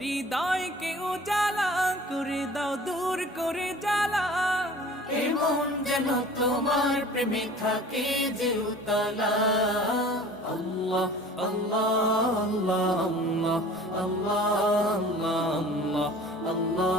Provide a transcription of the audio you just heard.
হৃদয়কে উজালা করে দাও, দূর করে জ্বালা। এমন যেন তোমার প্রেমে থাকে যে উতলা। আল্লাহ আল্লাহ আল্লাহ আল্লাহ আল্লাহ আল্লাহ আল্লাহ